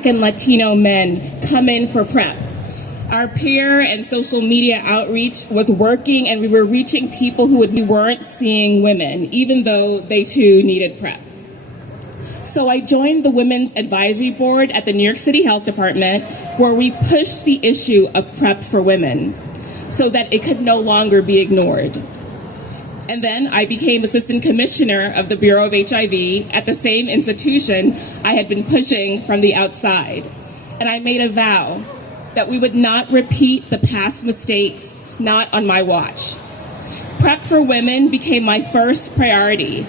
Black and Latino men come in for PrEP. Our peer and social media outreach was working, and we were reaching people who weren't seeing women, even though they too needed PrEP. So I joined the Women's Advisory Board at the New York City Health Department, where we pushed the issue of PrEP for women so that it could no longer be ignored. And then I became Assistant Commissioner of the Bureau of HIV at the same institution I had been pushing from the outside. And I made a vow that we would not repeat the past mistakes, not on my watch. PrEP for women became my first priority.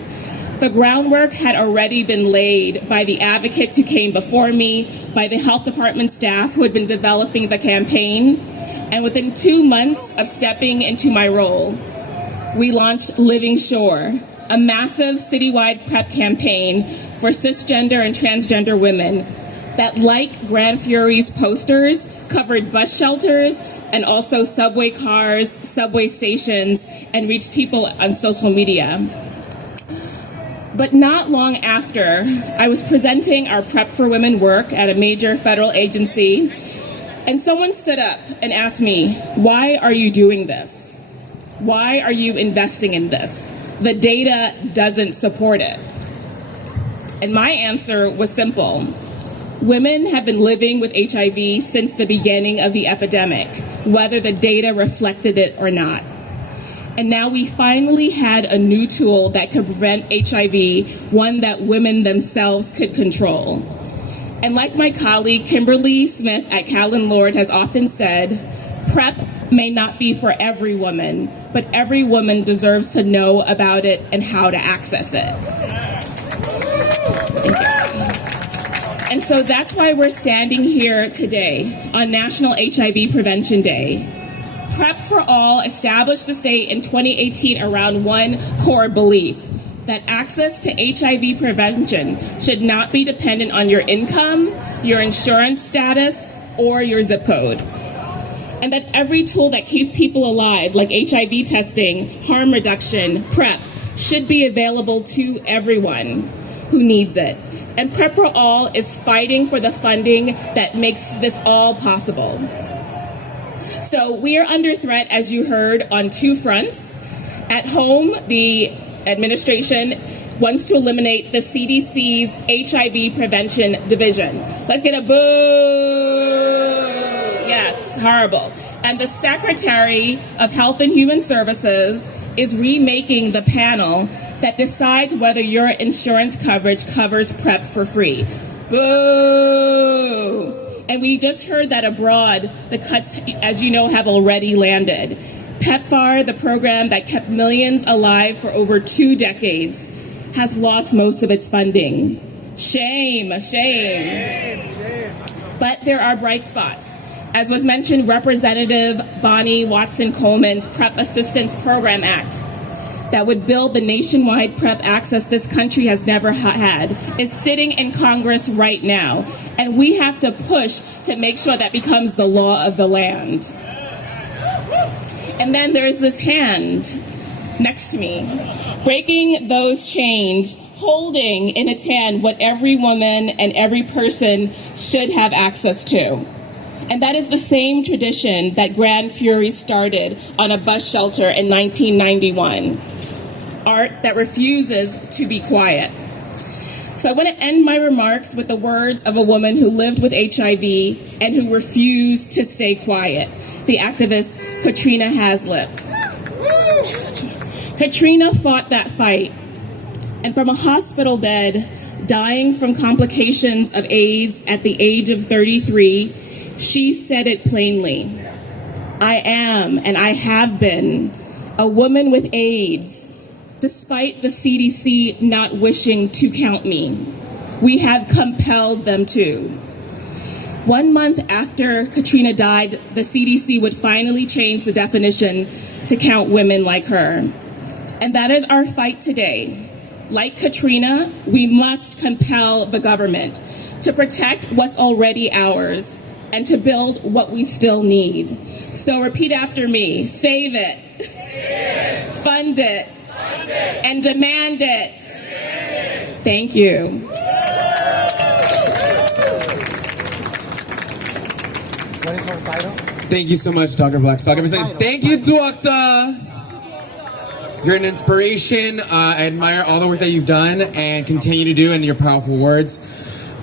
The groundwork had already been laid by the advocates who came before me, by the health department staff who had been developing the campaign, and within 2 months of stepping into my role, we launched Living Sure, a massive citywide PrEP campaign for cisgender and transgender women that, like Grand Fury's posters, covered bus shelters and also subway cars, subway stations, and reached people on social media. But not long after, I was presenting our PrEP for Women work at a major federal agency, and someone stood up and asked me, "Why are you doing this? Why are you investing in this? The data doesn't support it." And my answer was simple. Women have been living with HIV since the beginning of the epidemic, whether the data reflected it or not. And now we finally had a new tool that could prevent HIV, one that women themselves could control. And like my colleague Kimberly Smith at Callan Lord has often said, PrEP may not be for every woman, but every woman deserves to know about it and how to access it. Thank you. And so that's why we're standing here today on National HIV Prevention Day. PrEP for All established the state in 2018 around one core belief, that access to HIV prevention should not be dependent on your income, your insurance status, or your zip code. And that every tool that keeps people alive, like HIV testing, harm reduction, PrEP, should be available to everyone who needs it. And PrEP for All is fighting for the funding that makes this all possible. So we are under threat, as you heard, on two fronts. At home, the administration wants to eliminate the CDC's HIV prevention division. Let's get a boo! Yes, horrible. And the Secretary of Health and Human Services is remaking the panel that decides whether your insurance coverage covers PrEP for free. Boo! And we just heard that abroad, the cuts, as you know, have already landed. PEPFAR, the program that kept millions alive for over 2 decades, has lost most of its funding. Shame, shame. But there are bright spots. As was mentioned, Representative Bonnie Watson-Coleman's PrEP Assistance Program Act that would build the nationwide PrEP access this country has never had is sitting in Congress right now. And we have to push to make sure that becomes the law of the land. And then there's this hand next to me, breaking those chains, holding in its hand what every woman and every person should have access to. And that is the same tradition that Grand Fury started on a bus shelter in 1991. Art that refuses to be quiet. So I want to end my remarks with the words of a woman who lived with HIV and who refused to stay quiet, the activist Katrina Haslip. Katrina fought that fight, and from a hospital bed, dying from complications of AIDS at the age of 33, she said it plainly. I am, and I have been, a woman with AIDS, despite the CDC not wishing to count me. We have compelled them to. 1 month after Katrina died, the CDC would finally change the definition to count women like her. And that is our fight today. Like Katrina, we must compel the government to protect what's already ours and to build what we still need. So repeat after me. Save it. Fund it. And demand it. Thank you. Thank you so much, Dr. Blackstock. Thank you, Doctor. You're an inspiration. I admire all the work that you've done and continue to do, and your powerful words.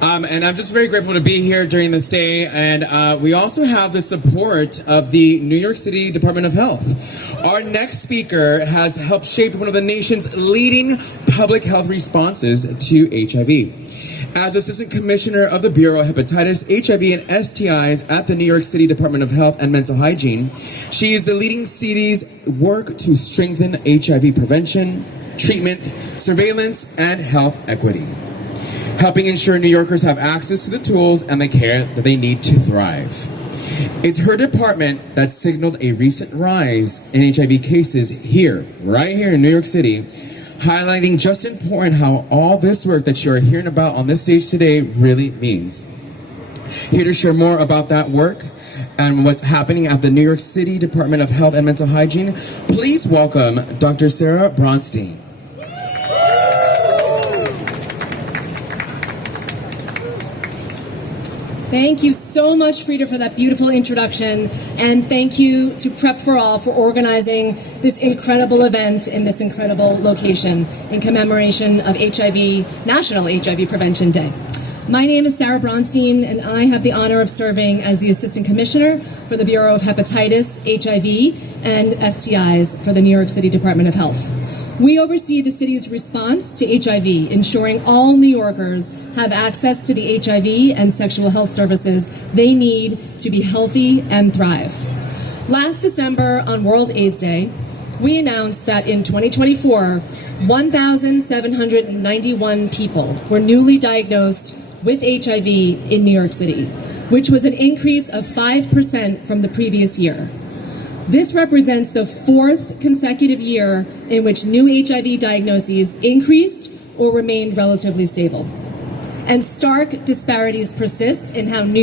And I'm just very grateful to be here during this day. And we also have the support of the New York City Department of Health. Our next speaker has helped shape one of the nation's leading public health responses to HIV. As Assistant Commissioner of the Bureau of Hepatitis, HIV, and STIs at the New York City Department of Health and Mental Hygiene, she is the leading city's work to strengthen HIV prevention, treatment, surveillance, and health equity, helping ensure New Yorkers have access to the tools and the care that they need to thrive. It's her department that signaled a recent rise in HIV cases right here in New York City, highlighting just important how all this work that you are hearing about on this stage today really means. Here to share more about that work and what's happening at the New York City Department of Health and Mental Hygiene, please welcome Dr. Sarah Bronstein. Thank you so much, Frida, for that beautiful introduction, and thank you to Prep for All for organizing this incredible event in this incredible location in commemoration of National HIV Prevention Day. My name is Sarah Bronstein, and I have the honor of serving as the Assistant Commissioner for the Bureau of Hepatitis, HIV, and STIs for the New York City Department of Health. We oversee the city's response to HIV, ensuring all New Yorkers have access to the HIV and sexual health services they need to be healthy and thrive. Last December, on World AIDS Day, we announced that in 2024, 1,791 people were newly diagnosed with HIV in New York City, which was an increase of 5% from the previous year. This represents the fourth consecutive year in which new HIV diagnoses increased or remained relatively stable. And stark disparities persist in how New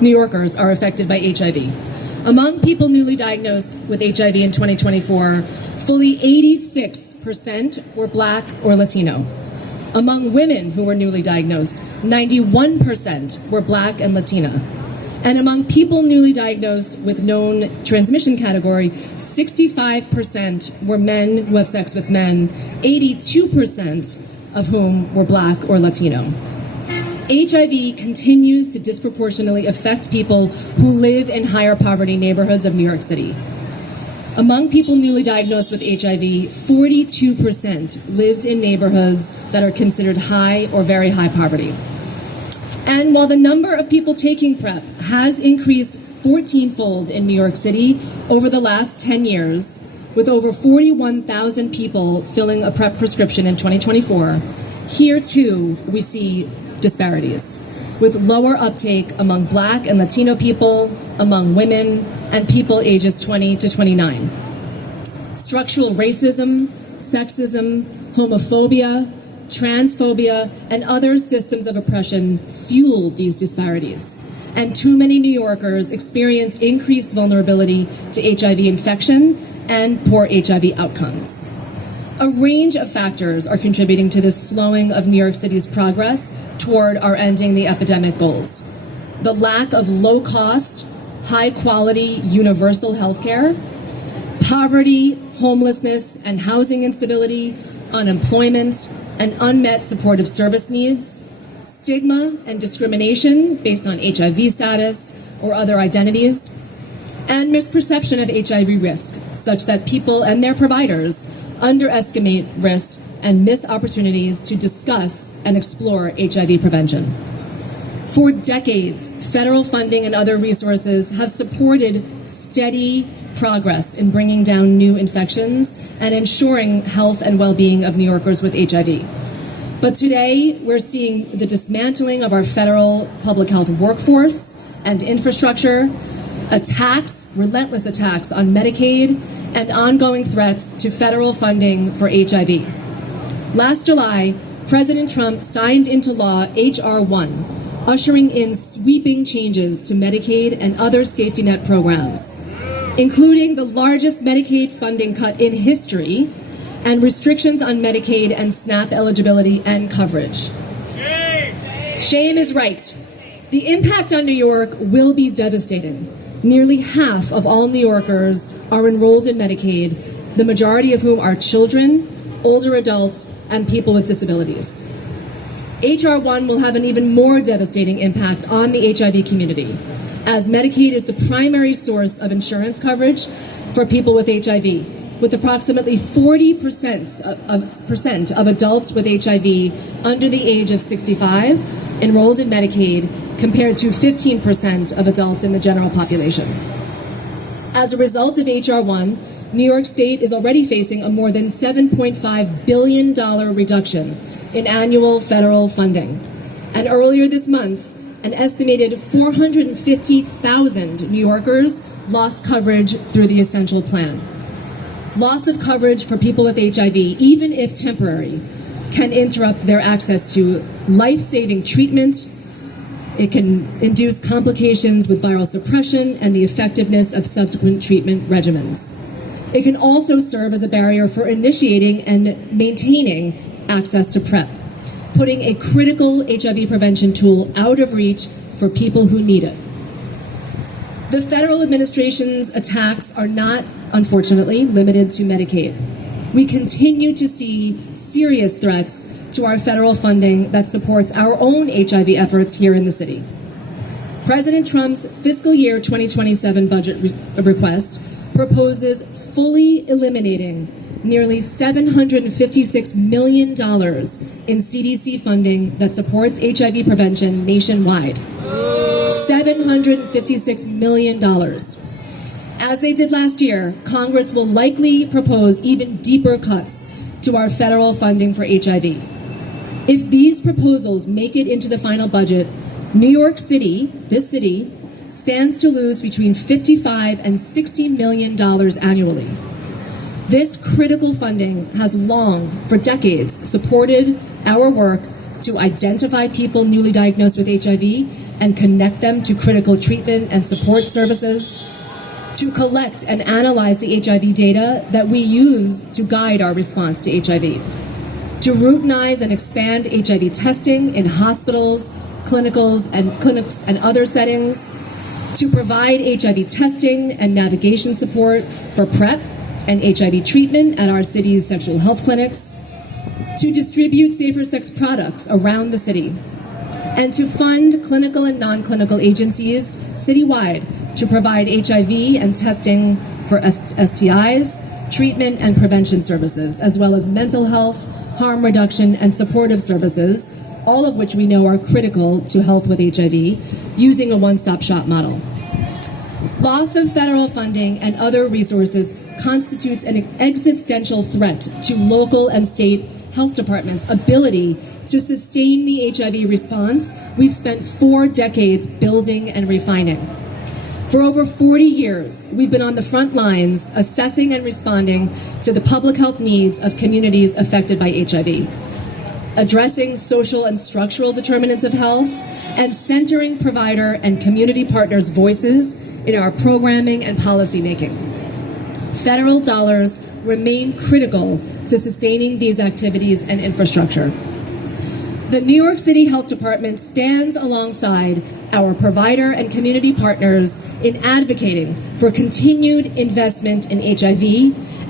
Yorkers are affected by HIV. Among people newly diagnosed with HIV in 2024, fully 86% were Black or Latino. Among women who were newly diagnosed, 91% were Black and Latina. And among people newly diagnosed with known transmission category, 65% were men who have sex with men, 82% of whom were Black or Latino. HIV continues to disproportionately affect people who live in higher poverty neighborhoods of New York City. Among people newly diagnosed with HIV, 42% lived in neighborhoods that are considered high or very high poverty. And while the number of people taking PrEP has increased 14-fold in New York City over the last 10 years, with over 41,000 people filling a PrEP prescription in 2024, here too we see disparities, with lower uptake among Black and Latino people, among women, and people ages 20 to 29. Structural racism, sexism, homophobia, transphobia, and other systems of oppression fuel these disparities. And too many New Yorkers experience increased vulnerability to HIV infection and poor HIV outcomes. A range of factors are contributing to this slowing of New York City's progress toward our ending the epidemic goals. The lack of low-cost, high-quality, universal health care, poverty, homelessness, and housing instability, unemployment, and unmet supportive service needs, stigma and discrimination based on HIV status or other identities, and misperception of HIV risk, such that people and their providers underestimate risk and miss opportunities to discuss and explore HIV prevention. For decades, federal funding and other resources have supported steady progress in bringing down new infections and ensuring health and well-being of New Yorkers with HIV. But today, we're seeing the dismantling of our federal public health workforce and infrastructure, relentless attacks on Medicaid, and ongoing threats to federal funding for HIV. Last July, President Trump signed into law H.R. 1, ushering in sweeping changes to Medicaid and other safety net programs, including the largest Medicaid funding cut in history and restrictions on Medicaid and SNAP eligibility and coverage. Shame is right. The impact on New York will be devastating. Nearly half of all New Yorkers are enrolled in Medicaid, the majority of whom are children, older adults, and people with disabilities. H.R. 1 will have an even more devastating impact on the HIV community, as Medicaid is the primary source of insurance coverage for people with HIV, with approximately 40% of adults with HIV under the age of 65 enrolled in Medicaid, compared to 15% of adults in the general population. As a result of H.R. 1, New York State is already facing a more than $7.5 billion reduction in annual federal funding. And earlier this month, an estimated 450,000 New Yorkers lost coverage through the Essential Plan. Loss of coverage for people with HIV, even if temporary, can interrupt their access to life-saving treatment. It can induce complications with viral suppression and the effectiveness of subsequent treatment regimens. It can also serve as a barrier for initiating and maintaining access to PrEP, putting a critical HIV prevention tool out of reach for people who need it. The federal administration's attacks are not, unfortunately, limited to Medicaid. We continue to see serious threats to our federal funding that supports our own HIV efforts here in the city. President Trump's fiscal year 2027 budget request proposes fully eliminating nearly $756 million in CDC funding that supports HIV prevention nationwide. $756 million. As they did last year, Congress will likely propose even deeper cuts to our federal funding for HIV. If these proposals make it into the final budget, New York City, this city, stands to lose between $55 and $60 million annually. This critical funding has long, for decades, supported our work to identify people newly diagnosed with HIV and connect them to critical treatment and support services, to collect and analyze the HIV data that we use to guide our response to HIV, to routinize and expand HIV testing in hospitals, clinics, and other settings, to provide HIV testing and navigation support for PrEP and HIV treatment at our city's sexual health clinics, to distribute safer sex products around the city, and to fund clinical and non-clinical agencies citywide to provide HIV and testing for STIs, treatment and prevention services, as well as mental health, harm reduction, and supportive services, all of which we know are critical to health with HIV, using a one-stop shop model. Loss of federal funding and other resources constitutes an existential threat to local and state health departments' ability to sustain the HIV response we've spent 4 decades building and refining. For over 40 years, we've been on the front lines assessing and responding to the public health needs of communities affected by HIV, addressing social and structural determinants of health, and centering provider and community partners' voices in our programming and policy making. Federal dollars remain critical to sustaining these activities and infrastructure. The New York City Health Department stands alongside our provider and community partners in advocating for continued investment in HIV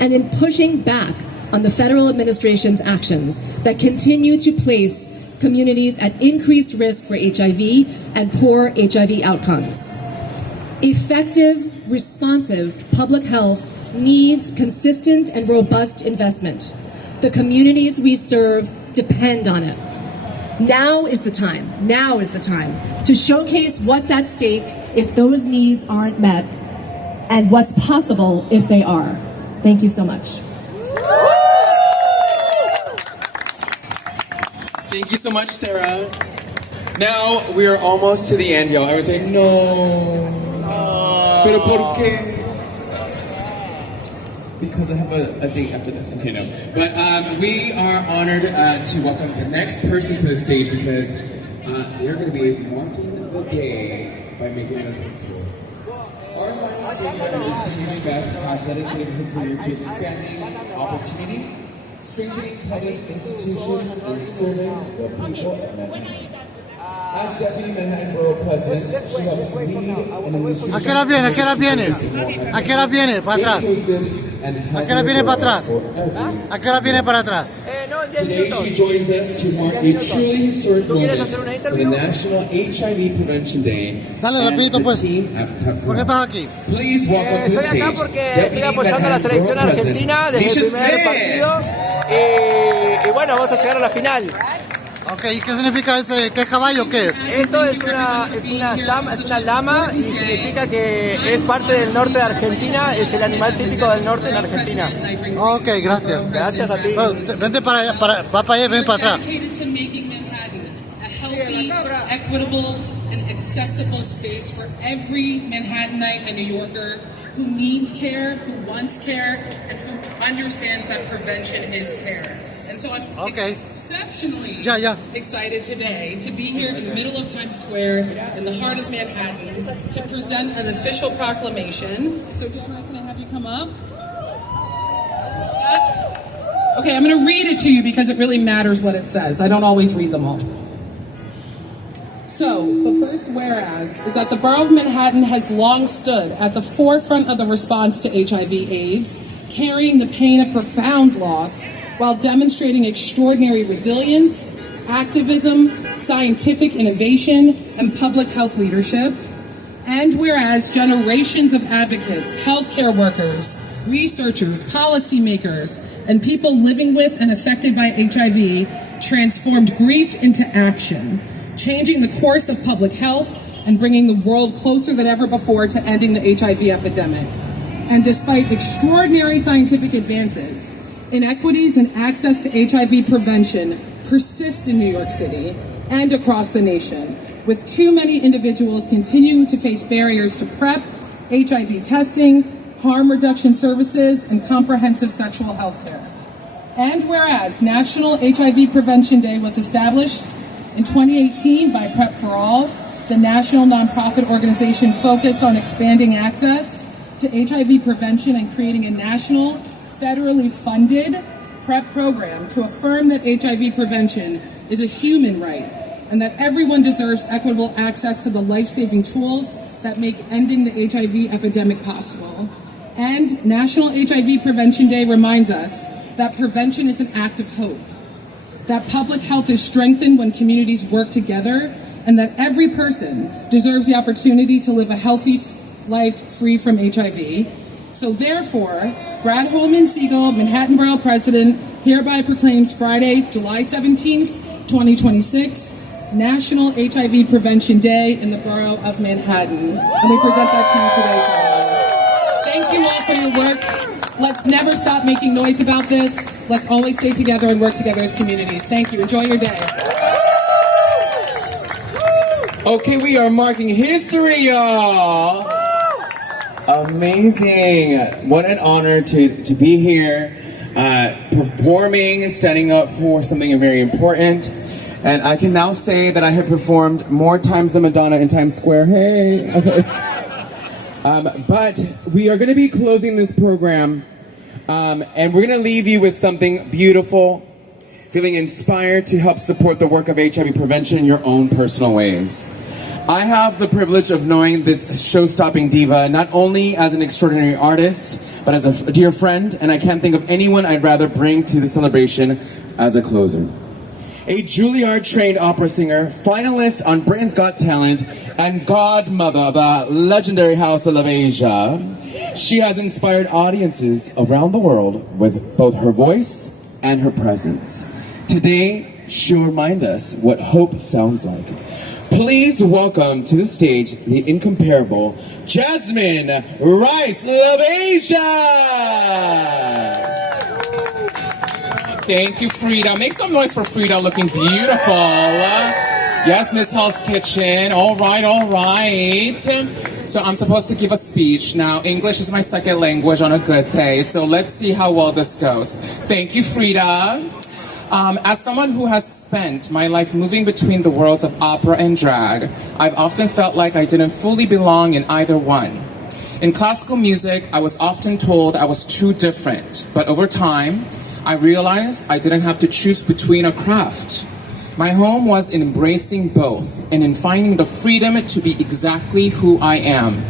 and in pushing back on the federal administration's actions that continue to place communities at increased risk for HIV and poor HIV outcomes. Effective, responsive public health needs consistent and robust investment. The communities we serve depend on it. Now is the time to showcase what's at stake if those needs aren't met, and what's possible if they are. Thank you so much. Thank you so much, Sarah. Now we are almost to the end, y'all. I would say no. Pero por qué? Because I have a date after this. Okay, no. But we are honored to welcome the next person to the stage because they're going to be marking the day by making it history. Our marking statement is Teach Best has dedicated his career to expanding opportunity, strengthening public institutions, and serving the people of Manhattan. As Deputy Manhattan Borough President, she helps lead an initiative ¿A qué hora viene? ¿A qué hora vienes? ¿A qué hora viene? Para atrás. ¿A qué hora viene para atrás? ¿A qué hora viene para atrás? No, en 10 Today minutos. she joins us to mark a truly historic ¿Tú quieres moment hacer una for the interview? National HIV Prevention Day. Dale, and rapidito, the pues. team at Prep ¿Por qué estás aquí? Please welcome to the Estoy acá stage porque Deputy estoy apoyando a la Manhattan selección Borough President, argentina desde el Nisha primer Smith. partido. Y bueno, vamos a llegar a la final. Ok, ¿y qué significa ese? ¿Qué caballo? ¿Qué es? Esto es una lama y significa que es parte del norte de Argentina, es el animal típico del norte en Argentina. Ok, gracias. Gracias a ti. Bueno, vente para allá, va para allá, ven para atrás. Dedicated to making Manhattan a healthy, equitable, and accessible space for every Manhattanite and New Yorker who needs care, who wants care, and who understands that prevention is care. And so I'm Okay. exceptionally Yeah. excited today to be here in the middle of Times Square, in the heart of Manhattan, to present an official proclamation. So, Gemma, can I have you come up? Okay, I'm going to read it to you because it really matters what it says. I don't always read them all. So, the first whereas is that the Borough of Manhattan has long stood at the forefront of the response to HIV/AIDS, carrying the pain of profound loss while demonstrating extraordinary resilience, activism, scientific innovation, and public health leadership. And whereas generations of advocates, healthcare workers, researchers, policymakers, and people living with and affected by HIV transformed grief into action, changing the course of public health and bringing the world closer than ever before to ending the HIV epidemic. And despite extraordinary scientific advances, inequities in access to HIV prevention persist in New York City and across the nation, with too many individuals continuing to face barriers to PrEP, HIV testing, harm reduction services, and comprehensive sexual health care. And whereas National HIV Prevention Day was established in 2018 by PrEP for All, the national nonprofit organization focused on expanding access to HIV prevention and creating a national, federally funded PrEP program to affirm that HIV prevention is a human right and that everyone deserves equitable access to the life-saving tools that make ending the HIV epidemic possible. And National HIV Prevention Day reminds us that prevention is an act of hope, that public health is strengthened when communities work together, and that every person deserves the opportunity to live a healthy life free from HIV. So therefore, Brad Holman Siegel, Manhattan Borough President, hereby proclaims Friday, July 17th, 2026, National HIV Prevention Day in the Borough of Manhattan. And we present that to you today. Thank you all for your work. Let's never stop making noise about this. Let's always stay together and work together as communities. Thank you. Enjoy your day. Okay, we are marking history, y'all. Amazing. What an honor to be here, performing, standing up for something very important. And I can now say that I have performed more times than Madonna in Times Square. Hey. Okay. But we are going to be closing this program, and we're going to leave you with something beautiful, feeling inspired to help support the work of HIV prevention in your own personal ways. I have the privilege of knowing this show-stopping diva not only as an extraordinary artist, but as a dear friend, and I can't think of anyone I'd rather bring to the celebration as a closer. A Juilliard-trained opera singer, finalist on Britain's Got Talent, and godmother of the legendary House of Asia, she has inspired audiences around the world with both her voice and her presence. Today, she'll remind us what hope sounds like. Please welcome to the stage the incomparable Jasmine Rice LaBeija! Thank you, Frida. Make some noise for Frida, looking beautiful. Yes, Miss Hell's Kitchen. All right, all right. So I'm supposed to give a speech. Now, English is my second language on a good day, so let's see how well this goes. Thank you, Frida. As someone who has spent my life moving between the worlds of opera and drag, I've often felt like I didn't fully belong in either one. In classical music, I was often told I was too different, but over time, I realized I didn't have to choose between a craft. My home was in embracing both and in finding the freedom to be exactly who I am.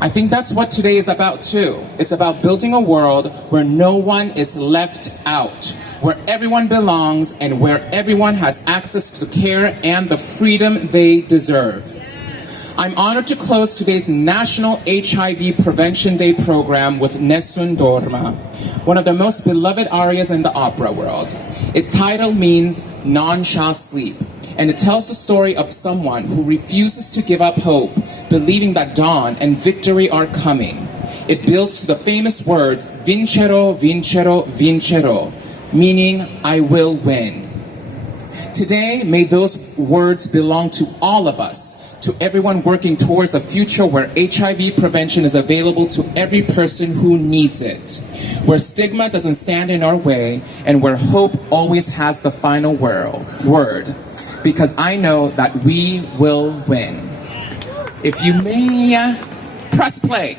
I think that's what today is about too. It's about building a world where no one is left out, where everyone belongs and where everyone has access to care and the freedom they deserve. I'm honored to close today's National HIV Prevention Day program with Nessun Dorma, one of the most beloved arias in the opera world. Its title means "None shall sleep," and it tells the story of someone who refuses to give up hope, believing that dawn and victory are coming. It builds to the famous words, "Vincero, vincero, vincero," meaning, "I will win." Today, may those words belong to all of us, to everyone working towards a future where HIV prevention is available to every person who needs it, where stigma doesn't stand in our way, and where hope always has the final word. Because I know that we will win. If you may, press play.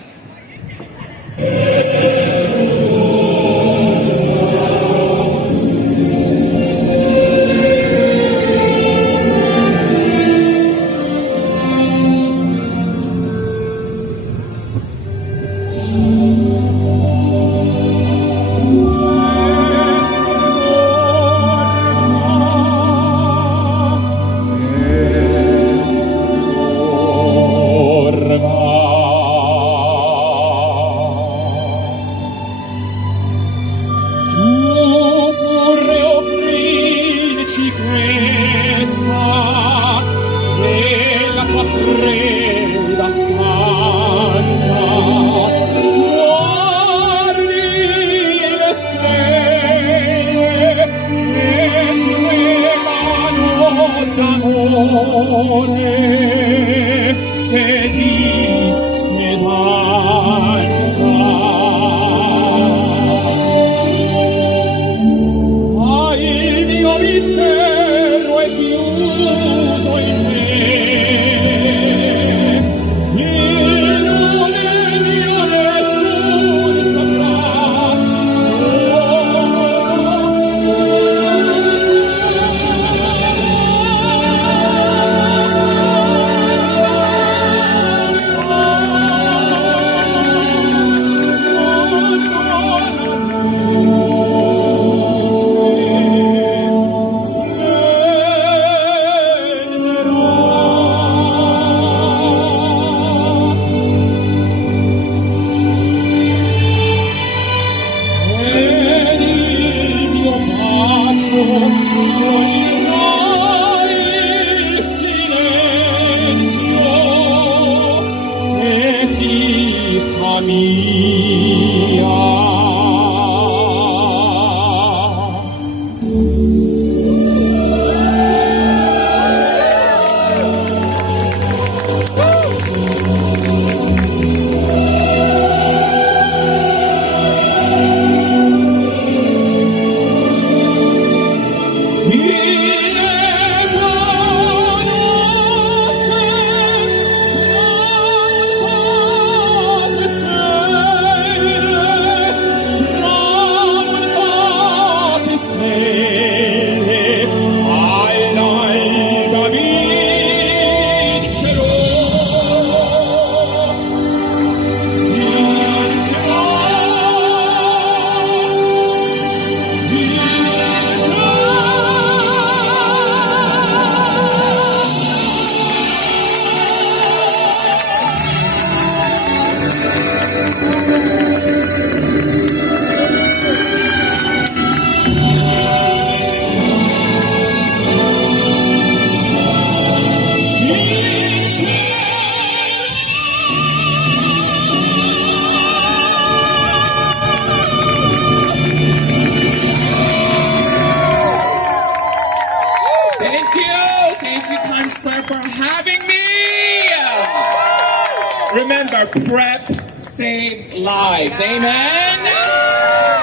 Remember, PrEP saves lives. Amen?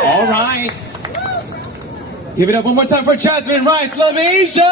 All right. Give it up one more time for Jasmine Rice, Love Asia!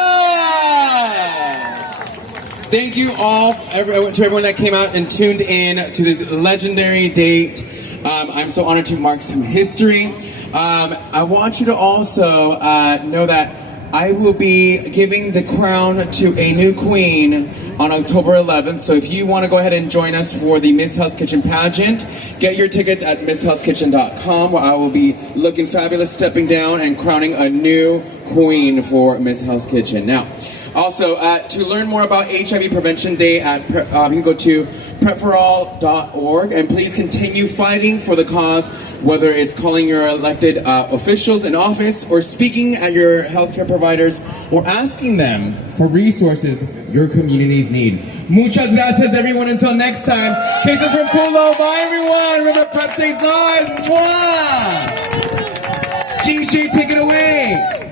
Thank you all to everyone that came out and tuned in to this legendary date. I'm so honored to mark some history. I want you to also know that I will be giving the crown to a new queen on October 11th. So if you want to go ahead and join us for the Miss Hell's Kitchen pageant, get your tickets at misshellskitchen.com, where I will be looking fabulous, stepping down and crowning a new queen for Miss Hell's Kitchen. Now, also, to learn more about HIV Prevention Day, you can go to prepforall.org, and please continue fighting for the cause, whether it's calling your elected officials in office, or speaking at your healthcare providers, or asking them for resources your communities need. Muchas gracias, everyone. Until next time, kisses from Pulo. Bye, everyone. Remember, Prep stays live. Mwah! Gigi, take it away.